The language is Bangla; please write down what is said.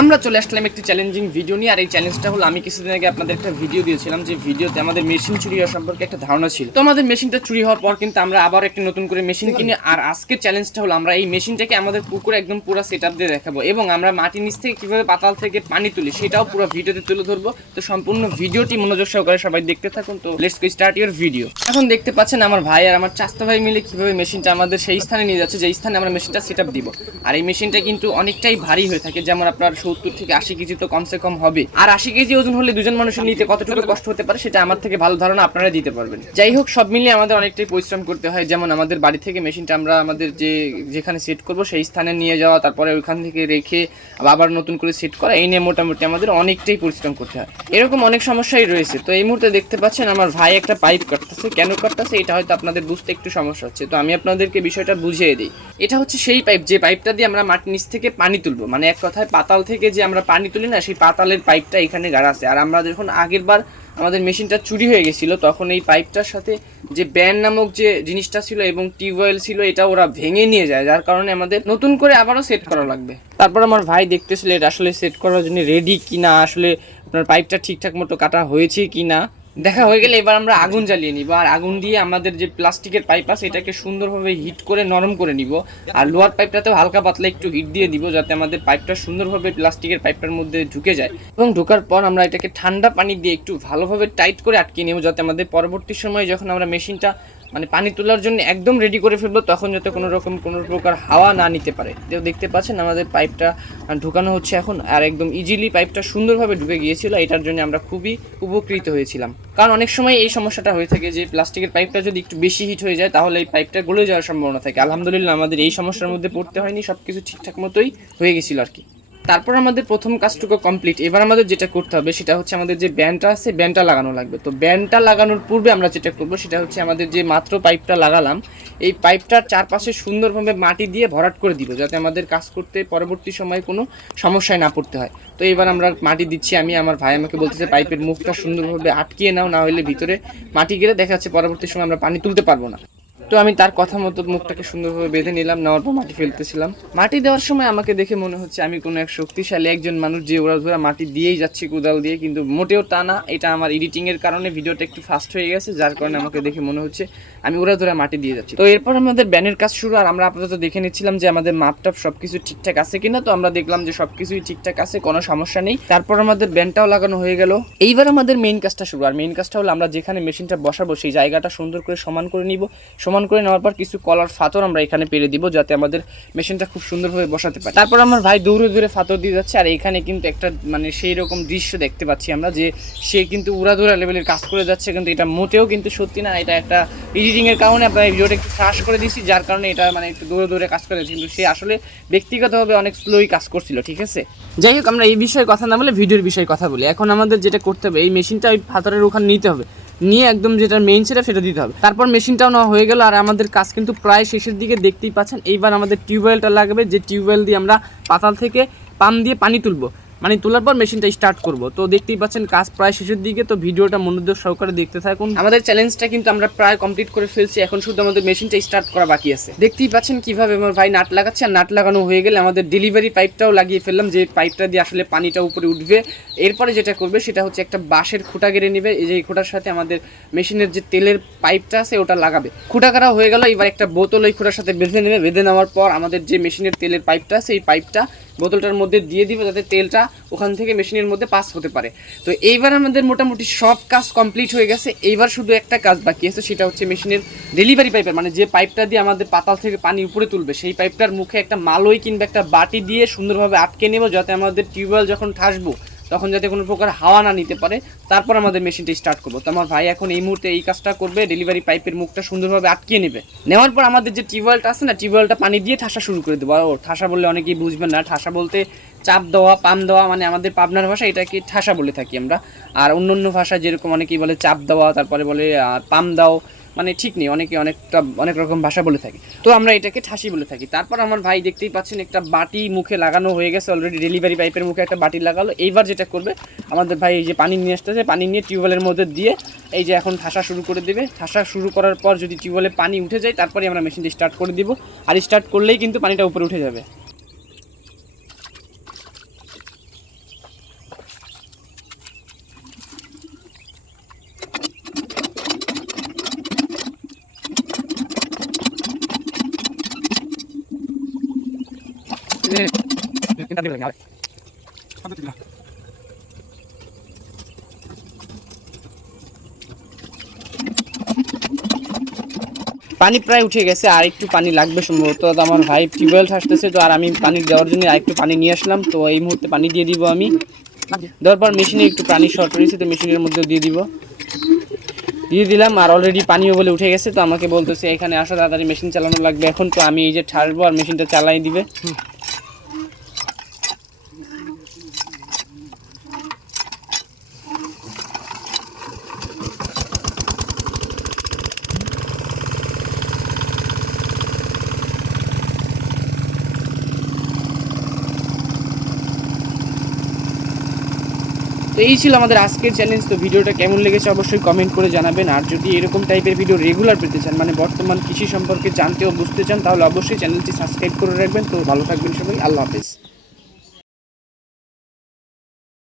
আমরা চলে আসলাম একটি চ্যালেঞ্জিং ভিডিও নিয়ে। আর এই চ্যালেঞ্জটা হলো, আমি কিছুদিন আগে আপনাদের একটা ভিডিও দিয়েছিলাম, যে ভিডিওতে আমাদের মেশিন চুরি হওয়া সম্পর্কে একটা ধারণা ছিল। তো আমাদের মেশিনটা চুরি হওয়ার পর কিন্তু আমরা আবার একটা নতুন করে মেশিন কিনি। আর আজকের চ্যালেঞ্জটা হলো, আমরা এই মেশিনটাকে আমাদের পুকুরে একদম পুরো সেটআপ দিয়ে দেখাবো, এবং আমরা মাটির নিচ থেকে কিভাবে পাতাল থেকে পানি তুলি সেটাও পুরো ভিডিওতে তুলে ধরবো। তো সম্পূর্ণ ভিডিওটি মনোযোগ সহকারে সবাই দেখতে থাকুন। তো let's go start your video. এখন দেখতে পাচ্ছেন আমার ভাই আর আমার চাচা ভাই মিলে কিভাবে মেশিনটা আমাদের সেই স্থানে নিয়ে যাচ্ছে, যে স্থানে আমরা মেশিনটা সেটআপ দিব। আর এই মেশিনটা কিন্তু অনেকটাই ভারী হয়ে থাকে, যেমন আপনার 70 থেকে 80 কেজি তো কমসে কম হবে। আর 80 কেজি ওজন হলে দুজন মানুষের নিতে কতটুকু কষ্ট হতে পারে সেটা আমার থেকে ভালো ধারণা আপনারা দিতে পারবেন। যাই হোক, সব মিলিয়ে আমাদের অনেকটাই পরিশ্রম করতে হয়। যেমন আমাদের বাড়ি থেকে মেশিনটা আমরা আমাদের যেখানে সেট করব সেই স্থানে নিয়ে যাওয়া, তারপরে ওইখান থেকে রেখে আবার নতুন করে সেট করা, এই নিয়ে মোটামুটি আমাদের অনেকটাই পরিশ্রম করতে হয়। এরকম অনেক সমস্যাই রয়েছে। তো এই মুহূর্তে দেখতে পাচ্ছেন আমার ভাই একটা পাইপ কাটতেছে। কেন কাটতেছে এটা হয়তো আপনাদের বুঝতে একটু সমস্যা হচ্ছে, তো আমি আপনাদেরকে বিষয়টা বুঝিয়ে দিই। এটা হচ্ছে সেই পাইপ, যে পাইপটা দিয়ে আমরা মাটির নিচ থেকে পানি তুলবো, মানে এক কথায় পাতাল থেকে যে আমরা পানি তুলি না, সেই পাতালের পাইপটা এখানে গাড়া আছে। আর আমরা যখন আগের বার আমাদের মেশিনটা চুরি হয়ে গেছিলো, তখন এই পাইপটার সাথে যে ব্যান নামক যে জিনিসটা ছিল এবং টিউবওয়েল ছিল, এটা ওরা ভেঙে নিয়ে যায়, যার কারণে আমাদের নতুন করে আবারও সেট করা লাগবে। তারপর আমার ভাই দেখতেছিল এটা আসলে সেট করার জন্য রেডি কিনা, আসলে আপনার পাইপটা ঠিকঠাক মতো কাটা হয়েছে কিনা। দেখা হয়ে গেলে এবার আমরা আগুন জ্বালিয়ে নিব। আর আগুন দিয়ে আমাদের যে প্লাস্টিকের পাইপ আছে এটাকে সুন্দরভাবে হিট করে নরম করে নিব। আর লোহার পাইপটাতেও হালকা পাতলা একটু হিট দিয়ে দিব, যাতে আমাদের পাইপটা সুন্দরভাবে প্লাস্টিকের পাইপটার মধ্যে ঢুকে যায়। এবং ঢোকার পর আমরা এটাকে ঠান্ডা পানি দিয়ে একটু ভালোভাবে টাইট করে আটকে নেব, যাতে আমাদের পরবর্তী সময় যখন আমরা মেশিনটা মানে পানি তোলার জন্য একদম রেডি করে ফেলবো, তখন যাতে কোনো প্রকার হাওয়া না নিতে পারে। তো দেখতে পাচ্ছেন আমাদের পাইপটা ঢুকানো হচ্ছে এখন, আর একদম ইজিলি পাইপটা সুন্দরভাবে ঢুকে গিয়েছিল। এটার জন্য আমরা খুবই উপকৃত হয়েছিলাম, কারণ অনেক সময় এই সমস্যাটা হয়ে থাকে যে প্লাস্টিকের পাইপটা যদি একটু বেশি হিট হয়ে যায় তাহলে এই পাইপটা গলে যাওয়ার সম্ভাবনা থাকে। আলহামদুলিল্লাহ আমাদের এই সমস্যার মধ্যে পড়তে হয়নি, সব কিছু ঠিকঠাক মতোই হয়ে গেছিলো আর কি। তারপর আমাদের প্রথম কাজটুকু কমপ্লিট। এবার আমাদের যেটা করতে হবে সেটা হচ্ছে আমাদের যে ব্যান্ডটা আছে, ব্যান্ডটা লাগানো লাগবে। তো ব্যান্ডটা লাগানোর পূর্বে আমরা যেটা করবো সেটা হচ্ছে আমাদের যে মাত্র পাইপটা লাগালাম, এই পাইপটার চারপাশে সুন্দরভাবে মাটি দিয়ে ভরাট করে দিব, যাতে আমাদের কাজ করতে পরবর্তী সময়ে কোনো সমস্যায় না পড়তে হয়। তো এবার আমরা মাটি দিচ্ছি। আমার ভাই আমাকে বলতেছে পাইপের মুখটা সুন্দরভাবে আটকিয়ে নাও, না হলে ভিতরে মাটি গেলে দেখা যাচ্ছে পরবর্তী সময় আমরা পানি তুলতে পারবো না। তো আমি তার কথা মতো মুখটাকে সুন্দরভাবে বেঁধে নিলাম, নেওয়ার পর মাটি ফেলতেছিলাম। মাটি দেওয়ার সময় আমাকে দেখে মনে হচ্ছে আমি কোনো এক শক্তিশালী একজন মানুষ, যে ওরা মাটি দিয়েই যাচ্ছে কোদাল দিয়ে, কিন্তু মোটেও তা না। এটা আমার এডিটিংয়ের কারণে ভিডিওটা একটু ফাস্ট হয়ে গেছে, যার কারণে আমাকে দেখে মনে হচ্ছে আমি ওরা মাটি দিয়ে যাচ্ছি। তো এরপর আমাদের ব্যানের কাজ শুরু। আর আমরা আপাতত দেখে নিচ্ছিলাম যে আমাদের মাপটাপ সব কিছু ঠিকঠাক আছে কিনা। তো আমরা দেখলাম যে সব কিছুই ঠিকঠাক আছে, কোনো সমস্যা নেই। তারপর আমাদের ব্যানটাও লাগানো হয়ে গেল। এইবার আমাদের মেইন কাজটা শুরু। আর মেইন কাজটা হলো আমরা যেখানে মেশিনটা বসাবো সেই জায়গাটা সুন্দর করে সমান করে নিব। সমান করে নেওয়ার পর কিছু কলার ফাতর আমরা এখানে পেরে দিব, যাতে আমাদের মেশিনটা খুব সুন্দরভাবে বসাতে পারি। তারপর আমার ভাই দৌড়ে ফাতর দিয়ে যাচ্ছে। আর এখানে কিন্তু একটা মানে সেই রকম দৃশ্য দেখতে পাচ্ছি আমরা, যে সে কিন্তু উড়াধুরা লেভেলের কাজ করে যাচ্ছে, কিন্তু এটা মোটেও কিন্তু সত্যি না। এটা একটা এডিটিংয়ের কারণে আপনার ভিডিওটা একটু ফাস্ট করে দিয়েছি, যার কারণে এটা মানে একটু দৌড়ে কাজ করে, কিন্তু সে আসলে ব্যক্তিগতভাবে অনেক স্লোই কাজ করছিল। ঠিক আছে, যাই হোক, আমরা এই বিষয়ে কথা না বলে ভিডিওর বিষয়ে কথা বলি। এখন আমাদের যেটা করতে হবে, এই মেশিনটা ওই ফাতরের ওখানে নিতে হবে, নিয়ে একদম যেটা মেইন সেটা দিতে হবে। তারপর মেশিনটাও নেওয়া হয়ে গেল। আর আমাদের কাজ কিন্তু প্রায় শেষের দিকে, দেখতেই পাচ্ছেন। এইবার আমাদের টিউবওয়েলটা লাগবে, যে টিউবওয়েল দিয়ে আমরা পাতাল থেকে পাম্প দিয়ে পানি তুলবো, মানে তোলার পর মেশিনটা স্টার্ট করব। তো দেখতেই পাচ্ছেন কাজ প্রায় শেষের দিকে, তো ভিডিওটা মনোযোগ সহকারে দেখতে থাকুন। আমাদের চ্যালেঞ্জটা কিন্তু আমরা প্রায় কমপ্লিট করে ফেলছি, এখন শুধু আমাদের মেশিনটা স্টার্ট করা বাকি আছে। দেখতেই পাচ্ছেন কিভাবে আমার ভাই নাট লাগাচ্ছে। আর নাট লাগানো হয়ে গেলে আমাদের ডেলিভারি পাইপটাও লাগিয়ে ফেললাম, যে পাইপটা দিয়ে আসলে পানিটা উপরে উঠবে। এরপরে যেটা করবে সেটা হচ্ছে একটা বাঁশের খুঁটা গেড়ে নেবে, এই যে খুঁটার সাথে আমাদের মেশিনের যে তেলের পাইপটা আছে ওটা লাগাবে। খুঁটা কাটা হয়ে গেল। এবার একটা বোতল ওই খুঁটার সাথে বেঁধে নেবে। বেঁধে নেওয়ার পর আমাদের যে মেশিনের তেলের পাইপটা আছে, এই পাইপটা বোতলটার মধ্যে দিয়ে দিবে, যাতে তেলটা ওখান থেকে মেশিনের মধ্যে পাস হতে পারে। তো এইবার আমাদের মোটামুটি সব কাজ কমপ্লিট হয়ে গেছে। এইবার শুধু একটা কাজ বাকি আছে, সেটা হচ্ছে মেশিনের ডেলিভারি পাইপের, মানে যে পাইপটা দিয়ে আমাদের পাতাল থেকে পানি উপরে তুলবে, সেই পাইপটার মুখে একটা মালই কিংবা একটা বাটি দিয়ে সুন্দরভাবে আটকে নেব, যাতে আমাদের টিউবওয়েল যখন ঠাসবো তখন যাতে কোনো প্রকার হাওয়া না নিতে পারে। তারপর আমাদের মেশিনটা স্টার্ট করবো। তো আমার ভাই এখন এই মুহূর্তে এই কাজটা করবে, ডেলিভারি পাইপের মুখটা সুন্দরভাবে আটকে নেবে। নেওয়ার পর আমাদের যে টিউবওয়েলটা আছে না, টিউবওয়েলটা পানি দিয়ে ঠাসা শুরু করে দেবো। আর ঠাসা বললে অনেকেই বুঝবেন না, ঠাসা বলতে চাপ দেওয়া, পাম দেওয়া, মানে আমাদের পাবনার ভাষা এটাকে ঠাসা বলে থাকি আমরা। আর অন্য ভাষা যেরকম অনেকেই বলে চাপ দেওয়া, তারপরে বলে পাম দাও, মানে ঠিক নেই, অনেক রকম ভাষা বলে থাকি। তো আমরা এটাকে ঠাসি বলে থাকি। তারপর আমার ভাই দেখতেই পাচ্ছেন একটা বাটি মুখে লাগানো হয়ে গেছে অলরেডি, ডেলিভারি পাইপের মুখে একটা বাটি লাগালো। এইবার যেটা করবে আমাদের ভাই, এই যে পানি নিয়ে আসতেছে, পানি নিয়ে টিউবওয়েলের মধ্যে দিয়ে এই যে এখন ঠাসা শুরু করে দেবে। ঠাসা শুরু করার পর যদি টিউবওয়েলে পানি উঠে যায়, তারপরে আমরা মেশিনটি স্টার্ট করে দিব। আর স্টার্ট করলেই কিন্তু পানিটা উপরে উঠে যাবে। পানি প্রায় উঠে গেছে, আর একটু পানি লাগবে সম্ভবত। তো আমার ভাই টিউবওয়েল আসতেছে, তো আর আমি পানি দেওয়ার জন্য আর একটু পানি নিয়ে আসলাম। তো এই মুহূর্তে পানি দিয়ে দিব আমি। দেওয়ার পর মেশিনে একটু পানি শর্ট রয়েছে, তো মেশিনের মধ্যে দিয়ে দিলাম। আর অলরেডি পানিও বলে উঠে গেছে, তো আমাকে বলতেছে এখানে আসো, তাড়াতাড়ি মেশিন চালানো লাগবে এখন। তো আমি এই যে ছাড়বো আর মেশিনটা চালাই দিবে। তো এই ছিল আমাদের আজকের চ্যালেঞ্জ। তো ভিডিওটা কেমন লেগেছে অবশ্যই কমেন্ট করে জানাবেন। আর যদি এরকম টাইপের ভিডিও রেগুলার পেতে চান, মানে বর্তমান কৃষি সম্পর্কে জানতে ও বুঝতে চান, তাহলে অবশ্যই চ্যানেলটি সাবস্ক্রাইব করে রাখবেন। তো ভালো থাকবেন সবাই, আল্লাহ হাফেজ।